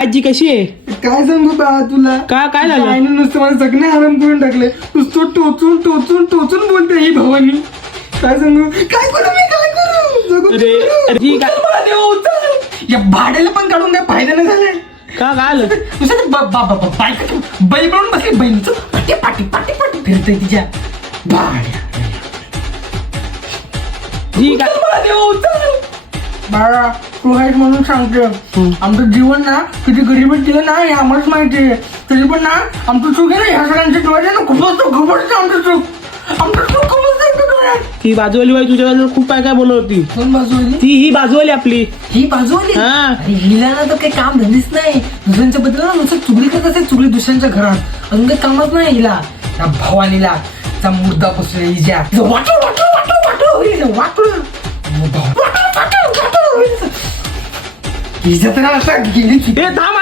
आजी कशी आहे? काय सांगू बाळा तुला. काय झालं? आईने नुसतं मला जगणे आराम करून टाकले. नुसतं टोचून टोचून टोचून बोलते ही भवानी. काय सांगू, काय करू मी, काय करू. जगू अरे करू. ठीक आहे. उचल मला देवा, उचल. या भाड्याला पण काढून काय फायदा नाही झालाय. काय आलं? नुसतं बायका बाई म्हणून बसली. बहिणीचं पाटी पाटी पाटी पाटी फिरतय तिच्या भाड्या. ठीक आहे. उचल मला देवा, उचल. बाळा तू आहेस म्हणून सांगते, आमचं जीवन ना किती गरीबीत दिलं ना हे आम्हालाच माहिती आहे. तरी पण ना आमचं चूक आहे ना, ह्या सगळ्यांच्या डोळ्यात ना खूप असतं, खूप असतं आमचं चूक. आमचं चूक खूप असतं आमच्या डोळ्यात. ही बाजूवाली बाई तुझ्याबद्दल खूप काय बोलत होती. कोण बाजूवाली? ही बाजूवाली आपली. ही बाजूवाली. हा. अरे हिला ना तर काही काम धंदीच नाही. दुसऱ्यांच्या बद्दल ना नुसतं चुगली करत असते, चुगली दुसऱ्यांच्या घरात. अजून काही कामच नाही हिला. त्या भवानीला चा मुर्दा बसले हिच्या. वाटू वाटू वाटू वाटू वाटू हिचं तर असं गेली. ए थांब